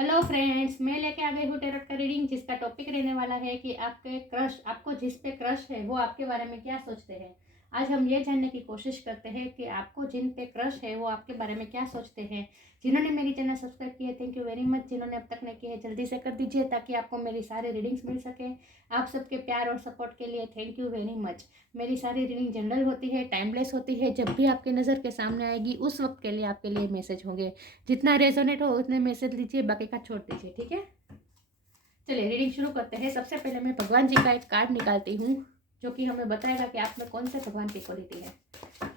Hello friends, मैं लेके आ गई हूँ टेरोट का रीडिंग, जिसका टॉपिक रहने वाला है कि आपके क्रश, आपको जिस पे क्रश है वो आपके बारे में क्या सोचते हैं। आज हम ये जानने की कोशिश करते हैं कि आपको जिन पे क्रश है वो आपके बारे में क्या सोचते हैं। जिन्होंने मेरी चैनल सब्सक्राइब की है, थैंक यू वेरी मच। जिन्होंने अब तक नहीं की है, जल्दी से कर दीजिए ताकि आपको मेरी सारी रीडिंग्स मिल सके। आप सबके प्यार और सपोर्ट के लिए थैंक यू वेरी मच। मेरी सारी रीडिंग जनरल होती है, टाइमलेस होती है। जब भी आपकी नज़र के सामने आएगी उस वक्त के लिए आपके लिए मैसेज होंगे। जितना रेजोनेट हो उतने मैसेज लीजिए, बाकी का छोड़ दीजिए, ठीक है। चलिए रीडिंग शुरू करते हैं। सबसे पहले मैं भगवान जी का एक कार्ड निकालती हूँ जो कि हमें बताएगा कि आप में कौन से भगवान की क्वालिटी है।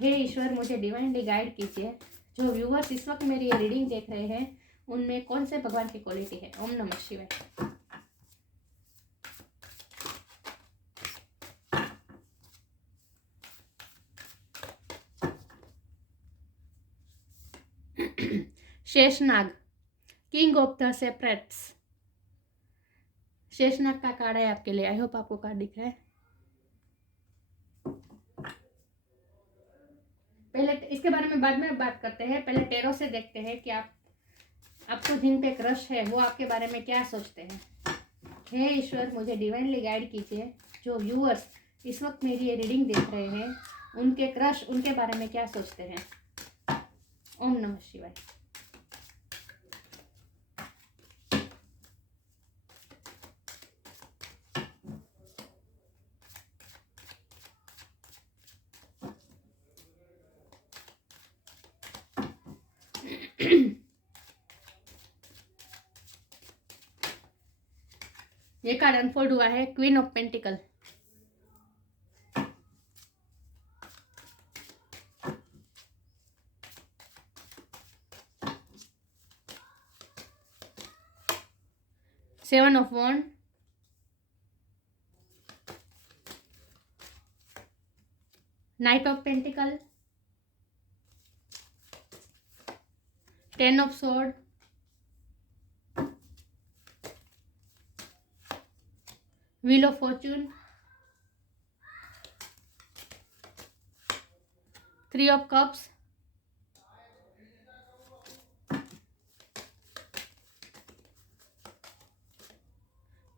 हे ईश्वर, मुझे डिवाइनली गाइड कीजिए। जो व्यूअर्स इस वक्त मेरी ये रीडिंग देख रहे हैं उनमें कौन से भगवान की क्वालिटी है। ओम नमः शिवाय। Sheshnag, king of the separates. Sheshnag का कार्ड है आपके लिए। आई होप आपको कार्ड दिख रहा है। पहले इसके बारे में बाद में बात करते हैं, पहले टेरो से देखते हैं कि आपको जिन पे क्रश है वो आपके बारे में क्या सोचते हैं। हे ईश्वर, मुझे डिवाइनली गाइड कीजिए। जो व्यूअर्स इस वक्त मेरी ये रीडिंग देख रहे हैं उनके क्रश उनके बारे में क्या सोचते हैं। ओम नमः शिवाय। ये कार्ड अनफोल्ड हुआ है, queen of pentacle. Seven of wand, knight of pentacle, ten of sword, wheel of fortune, three of cups,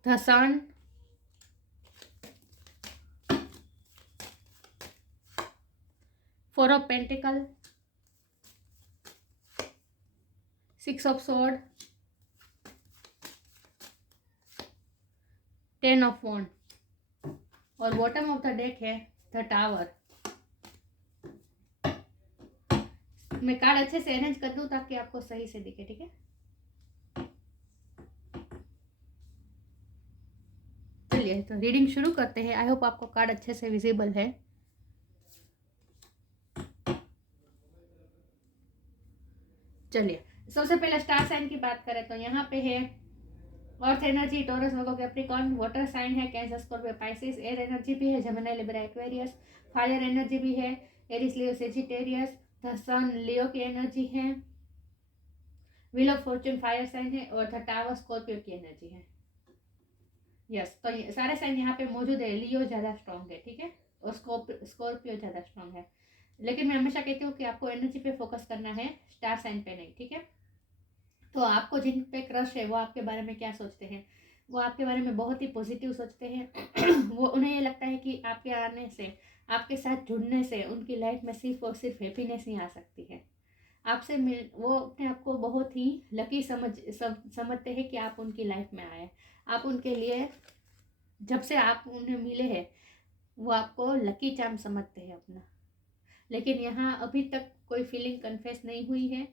the sun, four of pentacle, six of sword, ten of wand और bottom of the deck है the tower. मैं card अच्छे से arrange कर दूं ताकि आपको सही से दिखे, ठीक है। चलिए तो रीडिंग शुरू करते हैं। आई होप आपको कार्ड अच्छे से विजिबल है। चलिए सबसे पहले स्टार साइन की बात करें तो यहाँ पे है earth energy, Taurus, Virgo, Capricorn. Water sign है Cancer, Scorpio, Pisces. Air energy भी है Gemini, Libra, Aquarius. Fire energy भी है Aries, Leo, Sagittarius. The sun Leo की एनर्जी है। Wheel of fortune fire sign है और द टावर स्कॉर्पियो की एनर्जी है। यस, तो सारे साइन यहाँ पे मौजूद है। लियो ज़्यादा स्ट्रॉन्ग है, ठीक है, और स्कॉर्पियो ज़्यादा स्ट्रॉन्ग है। लेकिन मैं हमेशा कहती हूँ कि आपको एनर्जी पे फोकस करना है, स्टार साइन पे नहीं, ठीक है। तो आपको जिन पे क्रश है वो आपके बारे में क्या सोचते हैं। वो आपके बारे में बहुत ही पॉजिटिव सोचते हैं। वो उन्हें ये लगता है कि आपके आने से, आपके साथ जुड़ने से उनकी लाइफ में सिर्फ और सिर्फ हैप्पीनेस ही आ सकती है। आपसे मिल वो अपने आप को बहुत ही लकी समझते हैं कि आप उनकी लाइफ में आए। आप उनके लिए, जब से आप उन्हें मिले हैं वो आपको लकी चार्म समझते हैं अपना। लेकिन यहाँ अभी तक कोई फीलिंग कन्फेस नहीं हुई है।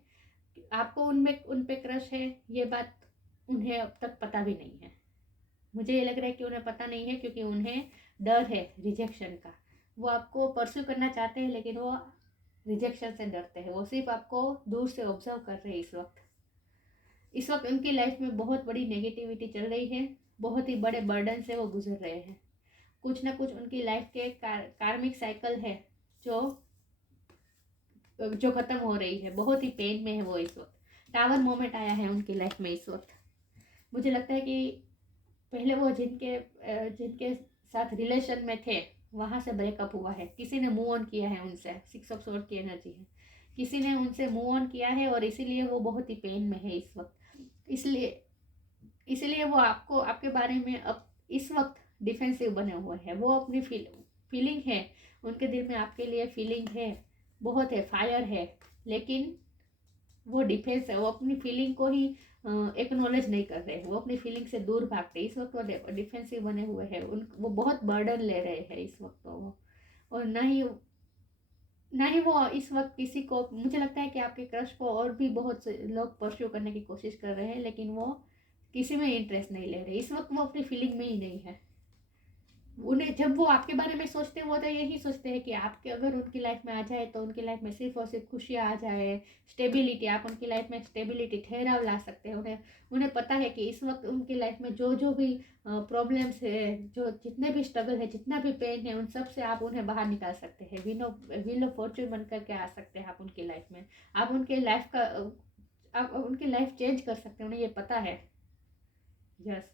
आपको उन पे क्रश है, ये बात उन्हें अब तक पता भी नहीं है। मुझे ये लग रहा है कि उन्हें पता नहीं है क्योंकि उन्हें डर है रिजेक्शन का। वो आपको परस्यू करना चाहते हैं लेकिन वो रिजेक्शन से डरते हैं। वो सिर्फ आपको दूर से ऑब्जर्व कर रहे हैं। इस वक्त उनकी लाइफ में बहुत बड़ी नेगेटिविटी चल रही है। बहुत ही बड़े बर्डन से वो गुजर रहे हैं। कुछ ना कुछ उनकी लाइफ के कार्मिक साइकिल है जो खत्म हो रही है। बहुत ही पेन में है वो इस वक्त। टावर मोमेंट आया है उनकी लाइफ में इस वक्त। मुझे लगता है कि पहले वो जिनके साथ रिलेशन में थे वहाँ से ब्रेकअप हुआ है। किसी ने मूव ऑन किया है उनसे। सिक्स ऑफ सोर्ड की एनर्जी है। किसी ने उनसे मूव ऑन किया है और इसीलिए वो बहुत ही पेन में है इस वक्त। इसलिए इसलिए वो आपको आपके बारे में अब इस वक्त डिफेंसिव बने हुए हैं। वो अपनी फीलिंग है, उनके दिल में आपके लिए फीलिंग है, बहुत है, फायर है, लेकिन वो डिफेंस है। वो अपनी फीलिंग को ही एक्नॉलेज नहीं कर रहे, वो अपनी फीलिंग से दूर भागते इस वक्त। वो डिफेंसिव बने हुए हैं, उन वो बहुत बर्डन ले रहे हैं इस वक्त। तो वो और ना ही वो इस वक्त किसी को, मुझे लगता है कि आपके क्रश को और भी बहुत से लोग परस्यू करने की कोशिश कर रहे हैं, लेकिन वो किसी में इंटरेस्ट नहीं ले रहे इस वक्त। वो अपनी फीलिंग में ही नहीं है। उन्हें जब वो आपके बारे में सोचते हैं, वो तो यही सोचते हैं कि आपके अगर उनकी लाइफ में आ जाए तो उनकी लाइफ में सिर्फ और सिर्फ खुशियाँ आ जाए, स्टेबिलिटी, आप उनकी लाइफ में स्टेबिलिटी, ठहराव ला सकते हैं। उन्हें उन्हें पता है कि इस वक्त उनकी लाइफ में जो जो भी प्रॉब्लम्स है, जो जितने भी स्ट्रगल है, जितना भी पेन है, उन सब से आप उन्हें बाहर निकाल सकते हैं। व्हील ऑफ फॉर्चून बन करके आ सकते हैं आप उनकी लाइफ में। आप उनके लाइफ का आप उनकी लाइफ चेंज कर सकते हैं, उन्हें ये पता है। यस,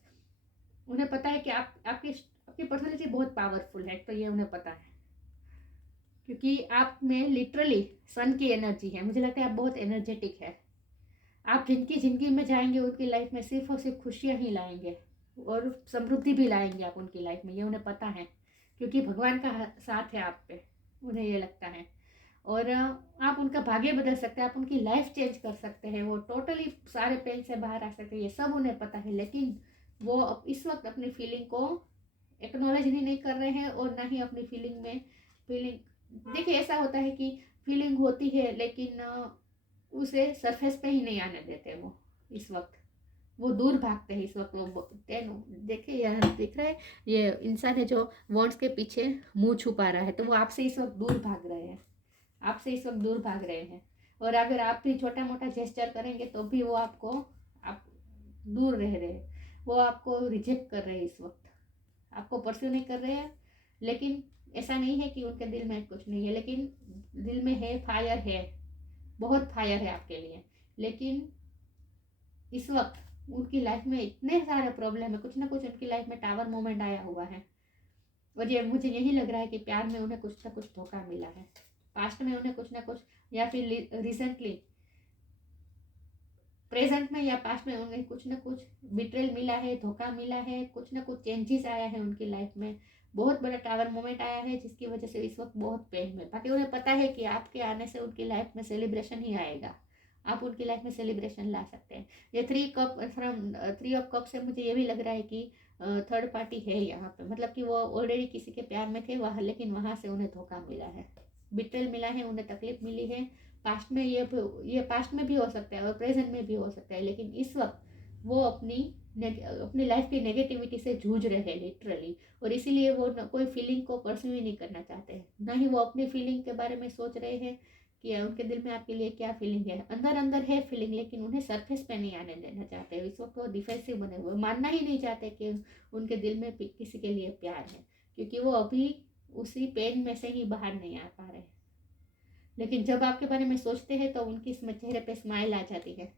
उन्हें पता है कि आपकी आपकी पर्सनैलिटी बहुत पावरफुल है, तो ये उन्हें पता है। क्योंकि आप में लिटरली सन की एनर्जी है। मुझे लगता है आप बहुत एनर्जेटिक है। आप जिनकी ज़िंदगी में जाएंगे उनकी लाइफ में सिर्फ और सिर्फ खुशियाँ ही लाएंगे, और समृद्धि भी लाएंगे आप उनकी लाइफ में, ये उन्हें पता है। क्योंकि भगवान का साथ है आप पे, उन्हें ये लगता है। और आप उनका भाग्य बदल सकते हैं, आप उनकी लाइफ चेंज कर सकते हैं, वो टोटली सारे पेन से बाहर आ सकते हैं, ये सब उन्हें पता है। लेकिन वो इस वक्त अपनी फीलिंग को एक्नॉलेज ही नहीं कर रहे हैं, और ना ही अपनी फीलिंग देखिए, ऐसा होता है कि फीलिंग होती है लेकिन उसे सरफेस पे ही नहीं आने देते वो इस वक्त। वो दूर भागते हैं इस वक्त। वो देखिए, यहाँ दिख रहा है ये इंसान है जो वॉन्ट्स के पीछे मुंह छुपा रहा है, तो वो आपसे इस वक्त दूर भाग रहे हैं, आपसे इस वक्त दूर भाग रहे हैं। और अगर आप भी छोटा मोटा जेस्चर करेंगे तो भी वो आपको आप दूर रह रहे हैं, वो आपको रिजेक्ट कर रहे हैं इस वक्त, आपको परस्यू नहीं कर रहे हैं। लेकिन ऐसा नहीं है कि उनके दिल में कुछ नहीं है, लेकिन दिल में है, फायर है, बहुत फायर है आपके लिए। लेकिन इस वक्त उनकी लाइफ में इतने सारे प्रॉब्लम है, कुछ ना कुछ उनकी लाइफ में टावर मोमेंट आया हुआ है। और ये मुझे यही लग रहा है कि प्यार में उन्हें कुछ ना कुछ धोखा मिला है, पास्ट में उन्हें कुछ ना कुछ, या फिर रिसेंटली प्रेजेंट में या पास्ट में उन्हें कुछ ना कुछ बिट्रेल मिला है, धोखा मिला है, कुछ ना कुछ चेंजेस आया है उनकी लाइफ में। बहुत बड़ा टावर मोमेंट आया है जिसकी वजह से इस वक्त बहुत पेन में। बाकी उन्हें पता है कि आपके आने से उनकी लाइफ में सेलिब्रेशन ही आएगा, आप उनकी लाइफ में सेलिब्रेशन ला सकते हैं। ये थ्री ऑफ कप से मुझे ये भी लग रहा है कि थर्ड पार्टी है यहाँ पे, मतलब कि वो ऑलरेडी किसी के प्यार में थे वहाँ, लेकिन वहाँ से उन्हें धोखा मिला है, बिट्रेल मिला है, उन्हें तकलीफ मिली है। पास्ट में ये पास्ट में भी हो सकता है और प्रेजेंट में भी हो सकता है, लेकिन इस वक्त वो अपनी लाइफ की नेगेटिविटी से जूझ रहे हैं लिटरली। और इसीलिए वो कोई फीलिंग को परस्यू ही नहीं करना चाहते हैं, ना ही वो अपनी फीलिंग के बारे में सोच रहे हैं कि उनके दिल में आपके लिए क्या फीलिंग है। अंदर अंदर है फीलिंग, लेकिन उन्हें सरफेस पे नहीं आने देना चाहते। इस वक्त वो डिफेंसिव बने हुए, मानना ही नहीं चाहते कि उनके दिल में किसी के लिए प्यार है, क्योंकि वो अभी उसी पेन में से ही बाहर नहीं आ पा रहे। लेकिन जब आपके बारे में सोचते हैं तो उनकी चेहरे पे स्माइल आ जाती है।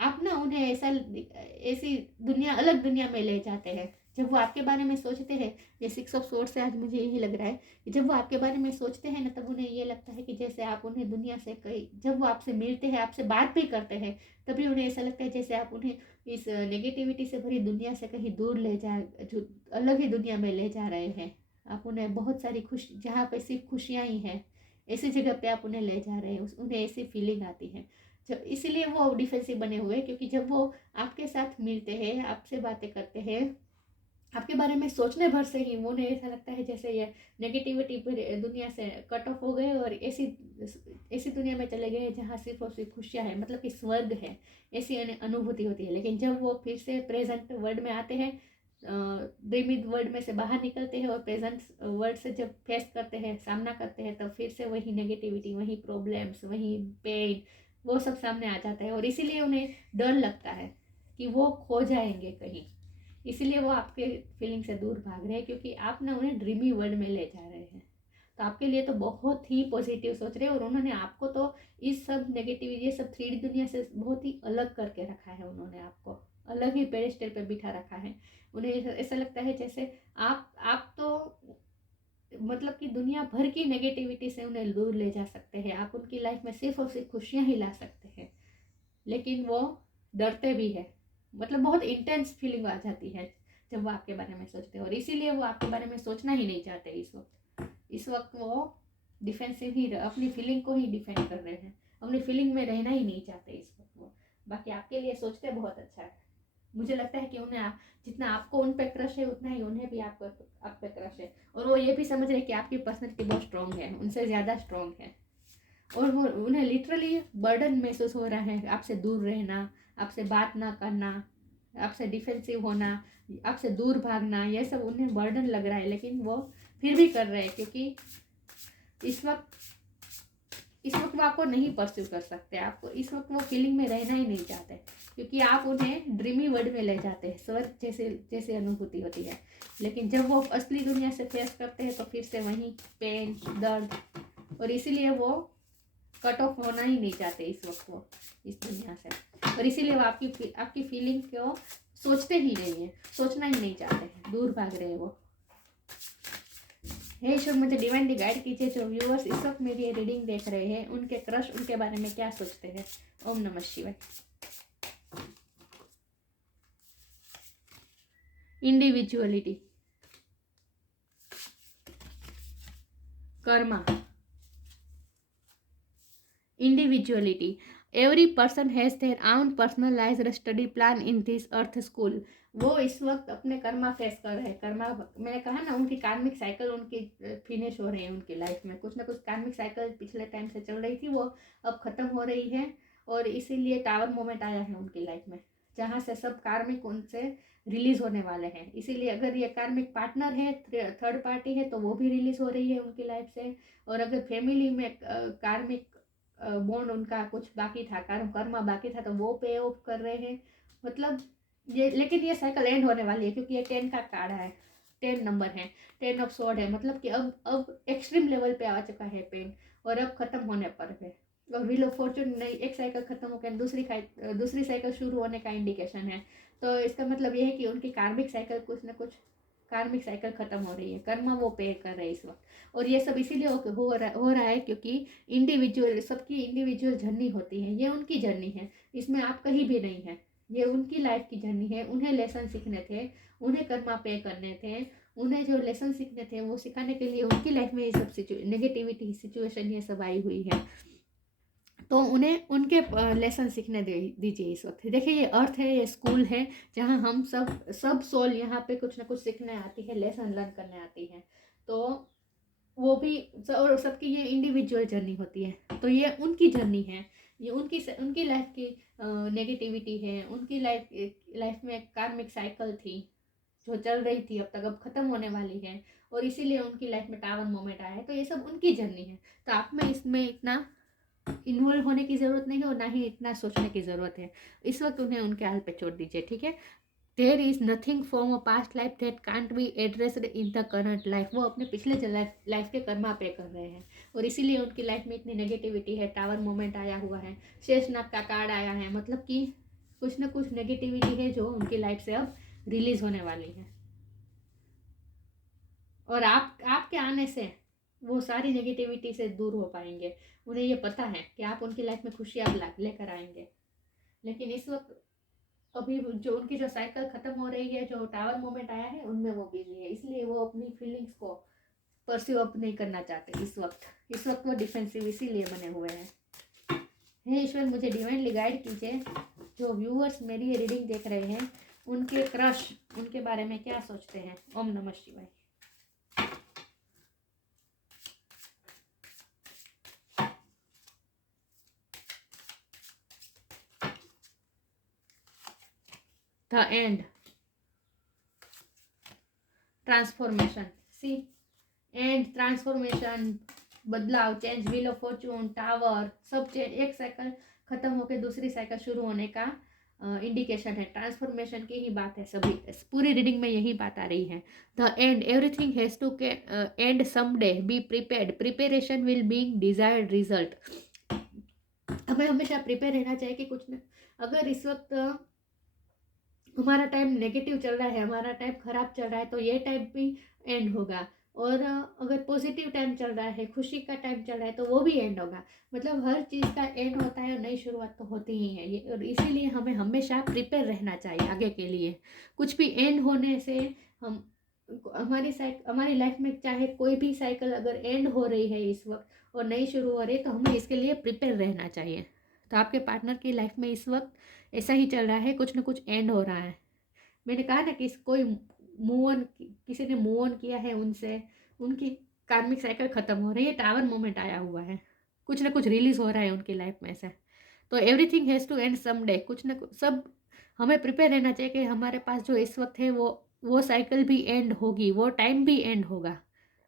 आप ना उन्हें ऐसी दुनिया, अलग दुनिया में ले जाते हैं जब वो आपके बारे में सोचते हैं। ये 6 ऑफ सोर्ड से आज मुझे यही लग रहा है कि जब वो आपके बारे में सोचते हैं ना, तब उन्हें ये लगता है कि जैसे आप उन्हें दुनिया से कहीं, जब वो आपसे मिलते हैं, आपसे बात भी करते हैं, तभी उन्हें ऐसा लगता है जैसे आप उन्हें इस नेगेटिविटी से भरी दुनिया से कहीं दूर ले जा, जो अलग ही दुनिया में ले जा रहे हैं। आप उन्हें बहुत सारी जहाँ पे सिर्फ खुशियाँ ही हैं, ऐसी जगह पे आप उन्हें ले जा रहे हैं, उन्हें ऐसी फीलिंग आती है। जब इसीलिए वो डिफेंसिव बने हुए हैं, क्योंकि जब वो आपके साथ मिलते हैं, आपसे बातें करते हैं, आपके बारे में सोचने भर से ही उन्हें ऐसा लगता है जैसे ये नेगेटिविटी दुनिया से कट ऑफ हो गए और ऐसी ऐसी दुनिया में चले गए जहाँ सिर्फ और सिर्फ खुशियाँ हैं, मतलब कि स्वर्ग है, ऐसी अनुभूति होती है। लेकिन जब वो फिर से प्रेजेंट वर्ल्ड में आते हैं, ड्रीमिंग वर्ल्ड में से बाहर निकलते हैं और प्रेजेंट वर्ल्ड से जब फेस करते हैं, सामना करते हैं, तब फिर से वही नेगेटिविटी, वही प्रॉब्लम्स, वही पेन, वो सब सामने आ जाता है। और इसीलिए उन्हें डर लगता है कि वो खो जाएंगे कहीं, इसीलिए वो आपके फीलिंग से दूर भाग रहे हैं, क्योंकि आप ना उन्हें ड्रीमी वर्ल्ड में ले जा रहे हैं। तो आपके लिए तो बहुत ही पॉजिटिव सोच रहे हैं, और उन्होंने आपको तो इस सब नेगेटिविटी, ये सब 3D दुनिया से बहुत ही अलग करके रखा है। उन्होंने आपको अलग ही पेडेस्टल पे बिठा रखा है। उन्हें ऐसा लगता है जैसे आप तो मतलब कि दुनिया भर की नेगेटिविटी से उन्हें दूर ले जा सकते हैं, आप उनकी लाइफ में सिर्फ और सिर्फ खुशियाँ ही ला सकते हैं। लेकिन वो डरते भी है, मतलब बहुत इंटेंस फीलिंग आ जाती है जब वो आपके बारे में सोचते हैं, और इसीलिए वो आपके बारे में सोचना ही नहीं चाहते इस वक्त वो डिफेंसिव ही अपनी फीलिंग को ही डिफेंड कर रहे हैं, अपनी फीलिंग में रहना ही नहीं चाहते इस वक्त वो। बाकी आपके लिए सोचते बहुत अच्छा है, मुझे लगता है कि उन्हें जितना आपको उन पे क्रश है उतना ही उन्हें भी आप पे क्रश है, और वो ये भी समझ रहे हैं कि आपकी पर्सनैलिटी बहुत स्ट्रांग है, उनसे ज़्यादा स्ट्रांग है, और वो उन्हें लिटरली बर्डन महसूस हो रहा है आपसे दूर रहना, आपसे बात ना करना, आपसे डिफेंसिव होना, आपसे दूर भागना, ये सब उन्हें बर्डन लग रहा है, लेकिन वो फिर भी कर रहे हैं क्योंकि इस वक्त वो आपको नहीं परस्यू कर सकते, आपको इस वक्त वो फीलिंग में रहना ही नहीं चाहते, क्योंकि आप उन्हें ड्रीमी वर्ल्ड में ले जाते हैं, स्वर्ग जैसे अनुभूति होती है, लेकिन जब वो असली दुनिया से फेस करते हैं तो फिर से वही पेन, दर्द, और इसीलिए वो कट ऑफ होना ही नहीं चाहते इस वक्त वो इस दुनिया से, और इसीलिए वो आपकी फीलिंग को सोचते ही नहीं है, सोचना ही नहीं चाहते हैं, दूर भाग रहे हैं वो। हे ईश्वर, मुझे डिवाइनली गाइड कीजिए, जो व्यूअर्स इस वक्त मेरी ये रीडिंग देख रहे हैं उनके क्रश उनके बारे में क्या सोचते हैं। ओम नमः शिवाय। Individuality, Karma, individuality, every person has their own personalised study plan in this earth school. वो इस वक्त अपने कर्मा फेस कर रहे हैं, कर्मा मैंने कहा ना, उनकी कार्मिक साइकिल उनकी फिनिश हो रही है, उनकी लाइफ में कुछ ना कुछ कार्मिक साइकिल पिछले टाइम से चल रही थी, वो अब खत्म हो रही है, और इसीलिए टावर मोमेंट आया है उनकी लाइफ में, जहाँ से सब कार्मिक उनसे रिलीज होने वाले हैं। इसीलिए अगर ये कार्मिक पार्टनर है, थर्ड पार्टी है, तो वो भी रिलीज हो रही है उनकी लाइफ से, और अगर फैमिली में कार्मिक बॉन्ड उनका कुछ बाकी था, कर्मा बाकी था, तो वो पे ऑफ कर रहे हैं, मतलब ये, लेकिन ये साइकिल एंड होने वाली है क्योंकि ये 10 का कार्ड है, 10 नंबर है, 10 ऑफ स्वॉर्ड है, मतलब कि अब एक्सट्रीम लेवल पे आ चुका है पेन, और अब खत्म होने पर है, और व्हील ऑफ फॉर्चून नहीं, एक साइकिल खत्म होकर दूसरी साइकिल शुरू होने का इंडिकेशन है, तो इसका मतलब ये है कि उनकी कार्मिक साइकिल कुछ ना कुछ कार्मिक साइकिल खत्म हो रही है, कर्मा वो पे कर रहे हैं इस वक्त, और ये सब इसीलिए हो रहा है क्योंकि इंडिविजुअल, सबकी इंडिविजुअल जर्नी होती है, ये उनकी जर्नी है, इसमें आप कहीं भी नहीं है, ये उनकी लाइफ की जर्नी है, उन्हें लेसन सीखने थे, उन्हें कर्मा पे करने थे, उन्हें जो लेसन सीखने थे वो सिखाने के लिए उनकी लाइफ में ये सब नेगेटिविटी सिचुएशन ये सब आई हुई है, तो उन्हें उनके लेसन सीखने दीजिए इस वक्त। देखिए ये अर्थ है, ये स्कूल है, जहाँ हम सब सोल यहाँ पे कुछ ना कुछ सीखने आती है, लेसन लर्न करने आती है, तो वो भी, और सबकी ये इंडिविजुअल जर्नी होती है, तो ये उनकी जर्नी है, ये उनकी लाइफ की नेगेटिविटी है, उनकी लाइफ में कार्मिक साइकिल थी जो चल रही थी, अब तक अब खत्म होने वाली है, और इसीलिए उनकी लाइफ में टावर मोमेंट आया है, तो ये सब उनकी जर्नी है, तो आप में इसमें इतना इन्वॉल्व होने की ज़रूरत नहीं है, और ना ही इतना सोचने की ज़रूरत है, इस वक्त उन्हें उनके हाल पे छोड़ दीजिए, ठीक है। There is nothing from a past life that can't be addressed in the current life. वो अपने पिछले लाइफ के कर्मा पे कर रहे हैं, और इसीलिए उनकी लाइफ में इतनी नेगेटिविटी है, टावर मोमेंट आया हुआ है, शेषनाग का कार्ड आया है, मतलब कि कुछ ना कुछ नेगेटिविटी है जो उनकी लाइफ से अब रिलीज होने वाली है, और आपके आने से वो सारी नेगेटिविटी से दूर हो पाएंगे, उन्हें ये पता है कि आप उनकी लाइफ में खुशियाँ लेकर आएंगे, लेकिन इस वक्त अभी जो उनकी जो साइकिल खत्म हो रही है, जो टावर मोमेंट आया है, उनमें वो बिजी है, इसलिए वो अपनी फीलिंग्स को परस्यू अप नहीं करना चाहते इस वक्त वो डिफेंसिव इसीलिए बने हुए हैं। हे ईश्वर, मुझे डिवाइनली गाइड कीजिए, जो व्यूअर्स मेरी ये रीडिंग देख रहे हैं उनके क्रश उनके बारे में क्या सोचते हैं। ओम नमः शिवाय। द एंड, ट्रांसफॉर्मेशन, सी एंड, ट्रांसफॉर्मेशन, बदलाव, change, wheel of fortune, tower, सब चेंज, एक साइकिल खत्म होकर दूसरी साइकिल शुरू होने का इंडिकेशन है, ट्रांसफॉर्मेशन की ही बात है, सभी पूरी रीडिंग में यही बात आ रही है। The end, everything has to end someday, be prepared, preparation will being desired result. हमें हमेशा प्रिपेयर रहना चाहिए कि कुछ न, अगर इस वक्त हमारा टाइम नेगेटिव चल रहा है, हमारा टाइम खराब चल रहा है, तो ये टाइम भी एंड होगा, और अगर पॉजिटिव टाइम चल रहा है, खुशी का टाइम चल रहा है, तो वो भी एंड होगा। मतलब हर चीज़ का एंड होता है और नई शुरुआत तो होती ही है ये, और इसीलिए हमें हमेशा प्रिपेयर रहना चाहिए आगे के लिए। कुछ भी एंड होने से हम हमारी लाइफ में चाहे कोई भी साइकिल अगर एंड हो रही है इस वक्त और नई शुरू हो रही है, तो हमें इसके लिए प्रिपेयर रहना चाहिए। तो आपके पार्टनर की लाइफ में इस वक्त ऐसा ही चल रहा है, कुछ ना कुछ एंड हो रहा है। मैंने कहा ना कि कोई मूव ऑन, किसी ने मूव ऑन किया है उनसे, उनकी कार्मिक साइकिल खत्म हो रही है, टावर मोमेंट आया हुआ है, कुछ ना कुछ रिलीज हो रहा है उनकी लाइफ में से। तो everything has to end some day, कुछ ना कुछ सब हमें प्रिपेयर रहना चाहिए कि हमारे पास जो इस वक्त है वो साइकिल भी एंड होगी, वो टाइम भी एंड होगा।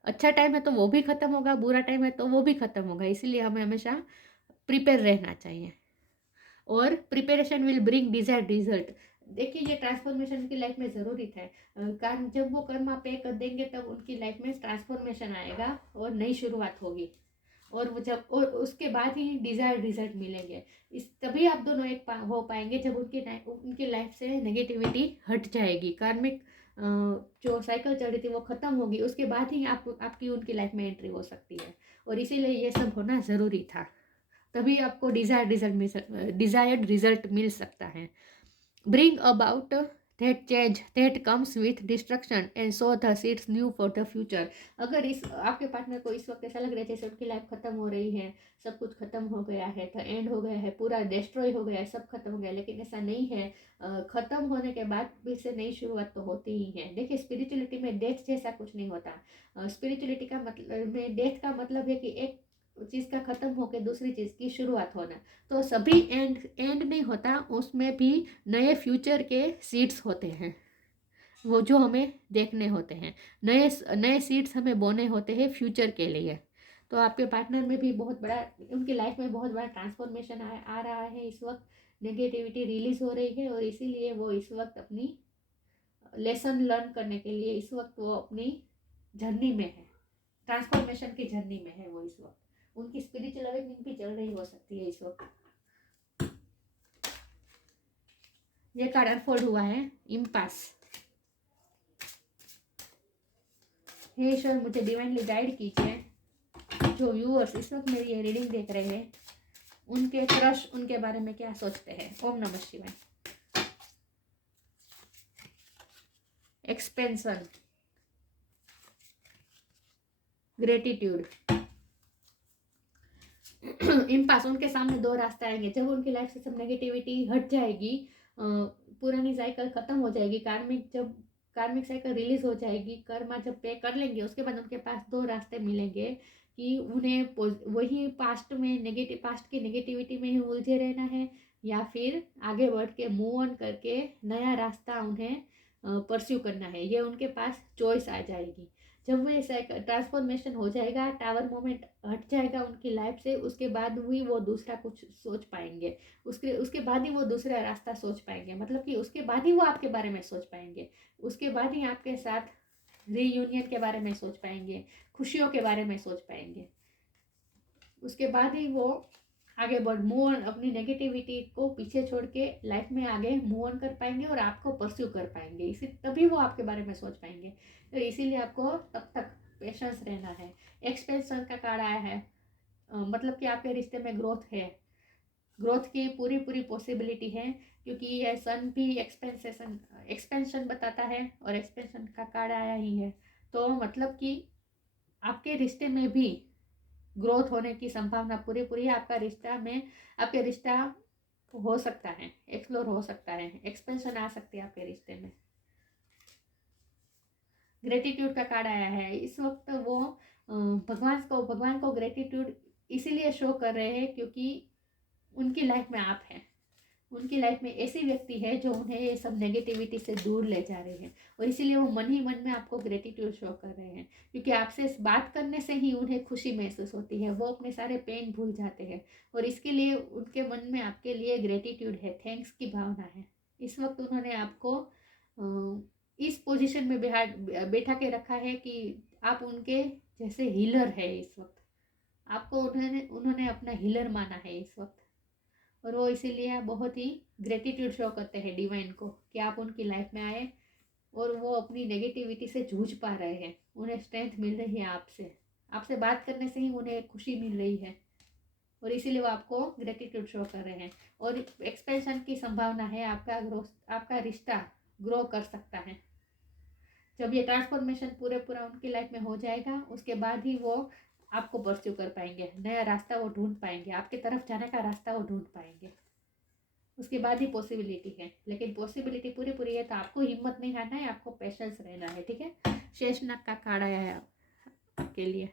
अच्छा टाइम है तो वो भी ख़त्म होगा, बुरा टाइम है तो वो भी ख़त्म होगा, इसीलिए हमें हमेशा प्रिपेयर रहना चाहिए। और preparation will bring desired result. देखिए ये ट्रांसफॉर्मेशन की लाइफ में ज़रूरी है। कर्म जब वो कर्म पे कर देंगे तब उनकी लाइफ में ट्रांसफॉर्मेशन आएगा और नई शुरुआत होगी, और वो जब और उसके बाद ही डिजायर्ड रिजल्ट मिलेंगे। इस तभी आप दोनों हो पाएंगे जब उनकी लाइफ से नेगेटिविटी हट जाएगी, कार्मिक जो साइकिल चल रही थी वो ख़त्म होगी, उसके बाद ही आपकी उनकी लाइफ में एंट्री हो सकती है। और इसीलिए ये सब होना ज़रूरी था, तभी आपको डिजायर्ड रिजल्ट मिल सकता है। Bring about that change that comes with destruction and so the seeds new for the future. अगर इस आपके पार्टनर को इस वक्त ऐसा लग रहा है जैसे उनकी लाइफ खत्म हो रही है, सब कुछ खत्म हो गया है, द एंड हो गया है, पूरा डिस्ट्रॉय हो गया है, सब खत्म हो गया, लेकिन ऐसा नहीं है। खत्म होने के बाद भी से नई शुरुआत तो होती ही है। देखिए स्पिरिचुअलिटी में डेथ जैसा कुछ नहीं होता। स्पिरिचुअलिटी का मतलब में डेथ का मतलब है कि एक चीज़ का खत्म होकर दूसरी चीज़ की शुरुआत होना। तो सभी एंड नहीं होता, उसमें भी नए फ्यूचर के सीड्स होते हैं, वो जो हमें देखने होते हैं। नए नए सीड्स हमें बोने होते हैं फ्यूचर के लिए। तो आपके पार्टनर में भी बहुत बड़ा, उनकी लाइफ में बहुत बड़ा ट्रांसफॉर्मेशन आ रहा है इस वक्त। नेगेटिविटी रिलीज हो रही है और इसीलिए वो इस वक्त अपनी लेसन लर्न करने के लिए इस वक्त वो अपनी जर्नी में है, ट्रांसफॉर्मेशन की जर्नी में है वो इस वक्त। उनकी स्पिरिचुअल अवेकनिंग भी चल रही हो सकती है इस वक्त। ये कार्ड अनफोल्ड हुआ है, इम्पास। हे ईश्वर मुझे डिवाइनली गाइड कीजिए, जो व्यूअर्स इस वक्त मेरी ये रीडिंग देख रहे हैं उनके क्रश उनके बारे में क्या सोचते हैं। ओम नमः शिवाय। Expansion, gratitude, impasse. उनके सामने दो रास्ते आएंगे, जब उनकी लाइफ से सब नेगेटिविटी हट जाएगी, पुरानी साइकिल खत्म हो जाएगी, कार्मिक साइकिल रिलीज हो जाएगी, कर्मा जब पे कर लेंगे, उसके बाद उनके पास दो रास्ते मिलेंगे कि उन्हें वही पास्ट की नेगेटिविटी में ही उलझे रहना है, या फिर आगे बढ़ के मूव ऑन करके नया रास्ता उन्हें परस्यू करना है। ये उनके पास चॉइस आ जाएगी। जब वो ऐसा ट्रांसफॉर्मेशन हो जाएगा, टावर मोमेंट हट जाएगा उनकी लाइफ से, उसके बाद ही वो दूसरा कुछ सोच पाएंगे। उसके बाद ही वो दूसरा रास्ता सोच पाएंगे, मतलब कि उसके बाद ही वो आपके बारे में सोच पाएंगे, उसके बाद ही आपके साथ रीयूनियन के बारे में सोच पाएंगे, खुशियों के बारे में सोच पाएंगे। उसके बाद ही वो आगे मूव ऑन, अपनी नेगेटिविटी को पीछे छोड़ के लाइफ में आगे मूव ऑन कर पाएंगे और आपको परस्यू कर पाएंगे। इसी तभी वो आपके बारे में सोच पाएंगे। तो इसीलिए आपको तब तक पेशेंस रहना है। एक्सपेंशन का कार्ड आया है, मतलब कि आपके रिश्ते में ग्रोथ है, ग्रोथ की पूरी पॉसिबिलिटी है, क्योंकि ये सन भी एक्सपेंशन बताता है और एक्सपेंशन का कार्ड आया ही है। तो मतलब कि आपके रिश्ते में भी ग्रोथ होने की संभावना पूरी है। आपके रिश्ता हो सकता है, एक्सप्लोर हो सकता है, एक्सपेंशन आ सकती है आपके रिश्ते में। ग्रेटिट्यूड का कार्ड आया है। इस वक्त वो भगवान को ग्रेटिट्यूड इसीलिए शो कर रहे हैं क्योंकि उनकी लाइफ में आप हैं, उनकी लाइफ में ऐसी व्यक्ति है जो उन्हें ये सब नेगेटिविटी से दूर ले जा रहे हैं, और इसीलिए वो मन ही मन में आपको ग्रेटिट्यूड शो कर रहे हैं, क्योंकि आपसे इस बात करने से ही उन्हें खुशी महसूस होती है, वो अपने सारे पेन भूल जाते हैं, और इसके लिए उनके मन में आपके लिए ग्रेटिट्यूड है, थैंक्स की भावना है। इस वक्त उन्होंने आपको इस पोजीशन में बैठा के रखा है कि आप उनके जैसे हीलर है। इस वक्त आपको उन्होंने अपना हीलर माना है इस वक्त, और वो इसीलिए बहुत ही ग्रेटिट्यूड शो करते हैं डिवाइन को कि आप उनकी लाइफ में आए, और वो अपनी नेगेटिविटी से जूझ पा रहे हैं, उन्हें स्ट्रेंथ मिल रही है आपसे, आपसे बात करने से ही उन्हें खुशी मिल रही है, और इसीलिए वो आपको ग्रेटिट्यूड शो कर रहे हैं। और एक्सपेंशन की संभावना है, आपका ग्रोथ, आपका रिश्ता ग्रो कर सकता है। जब ये ट्रांसफॉर्मेशन पूरा उनकी लाइफ में हो जाएगा, उसके बाद ही वो आपको परस्यू कर पाएंगे, नया रास्ता वो ढूंढ पाएंगे, आपके तरफ जाने का रास्ता वो ढूंढ पाएंगे, उसके बाद ही पॉसिबिलिटी है। लेकिन पॉसिबिलिटी पूरी है तो आपको हिम्मत नहीं हारना है, आपको पेशेंस रहना है, ठीक है। शेषनाग का कार्ड आया है आपके लिए,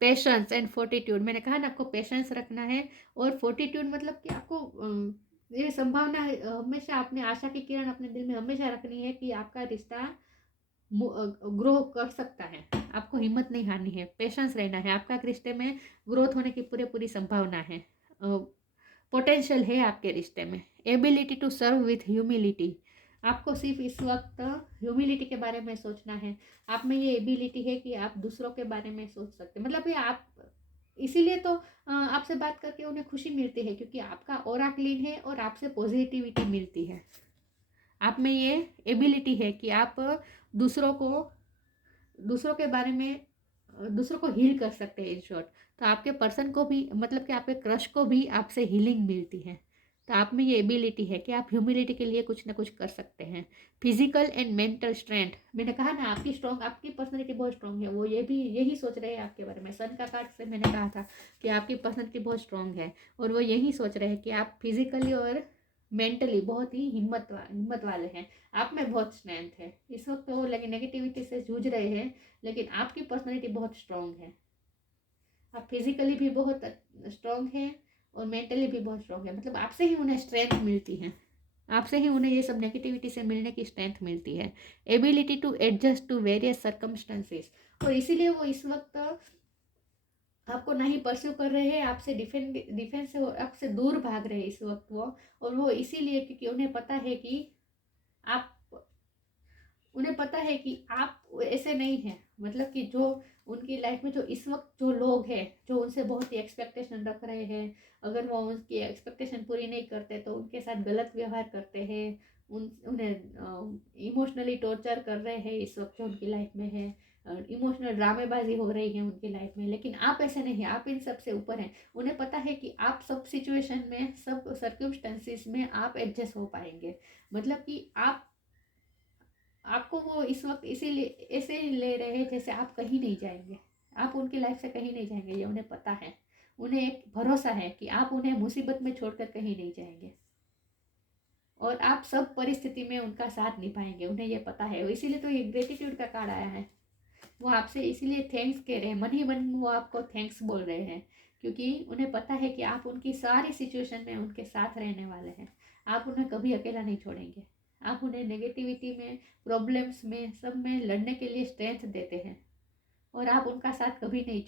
पेशेंस एंड फोर्टिट्यूड। मैंने कहा ना आपको पेशेंस रखना है, और फोर्टिट्यूड मतलब कि आपको ये संभावना हमेशा, अपने आशा की किरण अपने दिल में हमेशा रखनी है कि आपका रिश्ता ग्रो कर सकता है, आपको हिम्मत नहीं हारनी है, पेशेंस रहना है, आपका रिश्ते में ग्रोथ होने की पूरी संभावना है, पोटेंशियल है आपके रिश्ते में। Ability to serve with humility, आपको सिर्फ इस वक्त ह्यूमिलिटी के बारे में सोचना है, आप में ये एबिलिटी है कि आप दूसरों के बारे में सोच सकते, मतलब ये आप, इसीलिए तो आपसे बात करके उन्हें खुशी मिलती है, क्योंकि आपका ऑरा क्लीन है और आपसे पॉजिटिविटी मिलती है। आप में ये एबिलिटी है कि आप दूसरों के बारे में, दूसरों को हील कर सकते हैं इन शॉर्ट। तो आपके पर्सन को भी, मतलब कि आपके क्रश को भी आपसे हीलिंग मिलती है। तो आप में ये एबिलिटी है कि आप ह्यूमिलिटी के लिए कुछ ना कुछ कर सकते हैं। फिजिकल एंड मेंटल स्ट्रेंथ, मैंने कहा ना आपकी पर्सनैलिटी बहुत स्ट्रांग है, वो ये भी यही सोच रहे हैं आपके बारे में। सन का कार्ड से मैंने कहा था कि आपकी पर्सनैलिटी बहुत स्ट्रांग है, और वो यही सोच रहे हैं कि आप फिजिकली और मेंटली बहुत ही हिम्मत वाले हैं, आप में बहुत स्ट्रेंथ है। इस वक्त वो लेकिन नेगेटिविटी से जूझ रहे हैं, लेकिन आपकी पर्सनैलिटी बहुत स्ट्रांग है, आप फिजिकली भी बहुत स्ट्रांग हैं और मेंटली भी बहुत स्ट्रांग है, मतलब आपसे ही उन्हें स्ट्रेंथ मिलती है, आपसे ही उन्हें ये सब नेगेटिविटी से मिलने की स्ट्रेंथ मिलती है। Ability to adjust to various circumstances, और इसीलिए वो इस वक्त आपको नहीं परस्यू कर रहे हैं, आपसे डिफेंस से आपसे दूर भाग रहे हैं इस वक्त वो, और वो इसीलिए क्योंकि उन्हें पता है कि आप, उन्हें पता है कि आप ऐसे नहीं हैं, मतलब कि जो उनकी लाइफ में जो इस वक्त जो लोग हैं जो उनसे बहुत ही एक्सपेक्टेशन रख रहे हैं, अगर वो उनकी एक्सपेक्टेशन पूरी नहीं करते तो उनके साथ गलत व्यवहार करते हैं, उन्हें इमोशनली टॉर्चर कर रहे हैं इस वक्त जो उनकी लाइफ में है, इमोशनल ड्रामेबाजी हो रही है उनकी लाइफ में। लेकिन आप ऐसे नहीं हैं, आप इन सब से ऊपर हैं। उन्हें पता है कि आप सब सिचुएशन में, सब सर्कमस्टेंसेस में आप एडजस्ट हो पाएंगे, मतलब कि आपको वो इस वक्त इसीलिए ऐसे ले रहे हैं जैसे आप कहीं नहीं जाएंगे, आप उनकी लाइफ से कहीं नहीं जाएंगे, ये उन्हें पता है। उन्हें एक भरोसा है कि आप उन्हें मुसीबत में छोड़कर कहीं नहीं जाएंगे, और आप सब परिस्थिति में उनका साथ निभाएंगे, उन्हें ये पता है। इसीलिए तो ये ग्रेटिट्यूड का कार्ड आया है, वो आपसे इसीलिए थैंक्स कह रहे हैं, मन ही मन वो आपको थैंक्स बोल रहे हैं, क्योंकि उन्हें पता है कि आप उनकी सारी सिचुएशन में उनके साथ रहने वाले हैं, आप उन्हें कभी अकेला नहीं छोड़ेंगे, आप उन्हें नेगेटिविटी में, प्रॉब्लम्स में, सब में लड़ने के लिए स्ट्रेंथ देते हैं, और आप उनका साथ कभी नहीं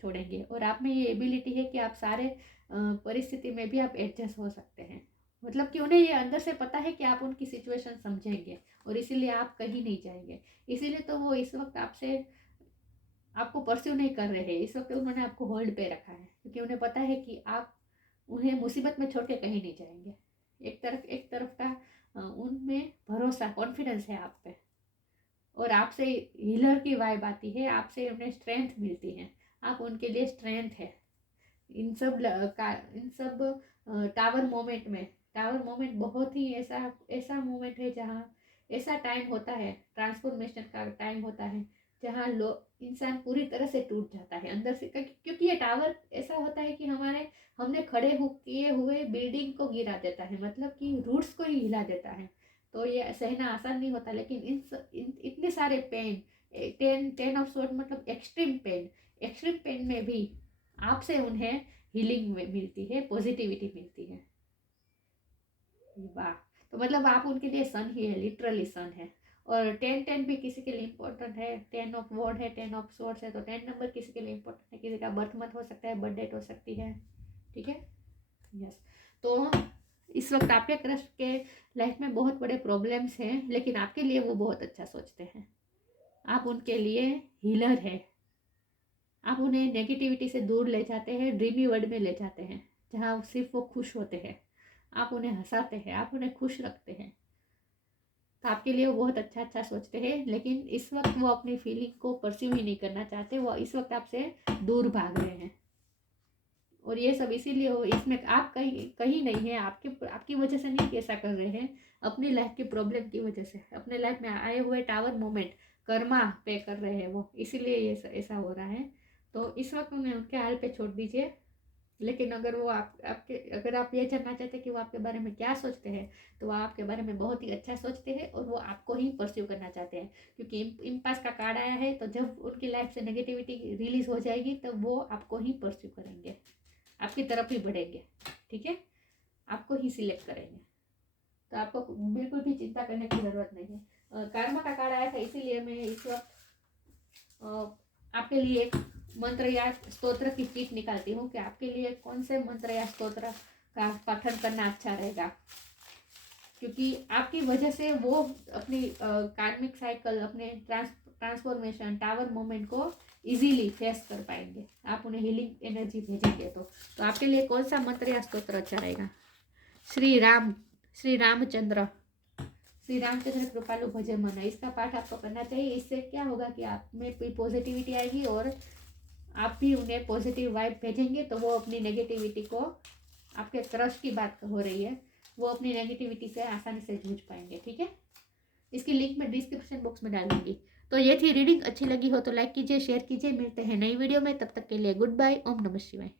छोड़ेंगे। और आप में ये एबिलिटी है कि आप सारे परिस्थिति में भी आप एडजस्ट हो सकते हैं, मतलब कि उन्हें ये अंदर से पता है कि आप उनकी सिचुएशन समझेंगे, और इसीलिए आप कहीं नहीं जाएंगे। इसीलिए तो वो इस वक्त आपको परस्यू नहीं कर रहे हैं, इस वक्त उन्होंने आपको होल्ड पे रखा है, क्योंकि उन्हें पता है कि आप उन्हें मुसीबत में छोड़ के कहीं नहीं जाएंगे। एक तरफ का उनमें भरोसा, कॉन्फिडेंस है आप पे, और आपसे हीलर की वाइब आती है, आपसे उन्हें स्ट्रेंथ मिलती है, आप उनके लिए स्ट्रेंथ है। इन सब टावर मोमेंट बहुत ही ऐसा मोमेंट है जहाँ ऐसा टाइम होता है, ट्रांसफॉर्मेशन का टाइम होता है, जहाँ इंसान पूरी तरह से टूट जाता है अंदर से, क्योंकि ये टावर ऐसा होता है कि हमने खड़े किए हुए बिल्डिंग को गिरा देता है, मतलब कि रूट्स को ही हिला देता है। तो ये सहना आसान नहीं होता, लेकिन इतने सारे पेन, टेन ऑफ सोर्ड मतलब एक्सट्रीम पेन में भी आपसे उन्हें हीलिंग मिलती है, पॉजिटिविटी मिलती है। वाह, तो मतलब आप उनके लिए सन ही है, लिटरली सन है। और 10 भी किसी के लिए इम्पोर्टेंट है, 10 ऑफ वॉर्ड है, 10 ऑफ सोर्ड्स है, तो 10 नंबर किसी के लिए इम्पोर्टेंट है, किसी का बर्थ मंथ हो सकता है, बर्थ डेट हो सकती है, ठीक है। यस, तो इस वक्त आपके क्रश के लाइफ में बहुत बड़े प्रॉब्लम्स हैं, लेकिन आपके लिए वो बहुत अच्छा सोचते हैं, आप उनके लिए हीलर है, आप उन्हें नेगेटिविटी से दूर ले जाते हैं, ड्रीमी वर्ल्ड में ले जाते हैं जहाँ सिर्फ वो खुश होते हैं, आप उन्हें हंसाते हैं, आप उन्हें खुश रखते हैं, तो आपके लिए वो बहुत अच्छा अच्छा सोचते हैं, लेकिन इस वक्त वो अपनी फीलिंग को परस्यू ही नहीं करना चाहते, वो इस वक्त आपसे दूर भाग रहे हैं। और ये सब इसीलिए हो, इसमें आप कहीं कहीं नहीं है, आपकी वजह से नहीं ऐसा कर रहे हैं, अपनी लाइफ की प्रॉब्लम की वजह से, अपने लाइफ में आए हुए टावर मोमेंट कर्मा पे कर रहे हैं वो, इसीलिए ये ऐसा हो रहा है। तो इस वक्त उन्हें उनके हाल पे छोड़ दीजिए। लेकिन अगर वो आपके अगर आप ये जानना चाहते हैं कि वो आपके बारे में क्या सोचते हैं, तो वो आपके बारे में बहुत ही अच्छा सोचते हैं और वो आपको ही परस्यू करना चाहते हैं, क्योंकि इम्पास का कार्ड आया है। तो जब उनकी लाइफ से नेगेटिविटी रिलीज हो जाएगी तब वो आपको ही परस्यू करेंगे, आपकी तरफ ही बढ़ेंगे, ठीक है, आपको ही सिलेक्ट करेंगे। तो आपको बिल्कुल भी चिंता करने की ज़रूरत नहीं है। कर्मा का कार्ड आया था, इसीलिए मैं इस वक्त आपके लिए एक मंत्र या स्तोत्र की चीट निकालती हूँ कि आपके लिए कौन से मंत्र या स्तोत्र का पठन करना अच्छा रहेगा, क्योंकि आपकी वजह से वो अपनी कार्मिक साइकिल, अपने ट्रांसफॉर्मेशन टावर मोमेंट को इजीली फेस कर पाएंगे, आप उन्हें हीलिंग एनर्जी भेजेंगे। तो आपके लिए कौन सा मंत्र या स्तोत्र अच्छा रहेगा? श्री रामचंद्र कृपालु भजे मन, इसका पाठ आपको करना चाहिए। इससे क्या होगा कि आप में भी पॉजिटिविटी आएगी और आप भी उन्हें पॉजिटिव वाइब भेजेंगे, तो वो अपनी नेगेटिविटी को, आपके क्रश की बात हो रही है, वो अपनी नेगेटिविटी से आसानी से जूझ पाएंगे, ठीक है। इसकी लिंक मैं डिस्क्रिप्शन बॉक्स में डाल दूंगी। तो ये थी रीडिंग, अच्छी लगी हो तो लाइक कीजिए, शेयर कीजिए। मिलते हैं नई वीडियो में, तब तक के लिए गुड बाय। ओम नमः शिवाय।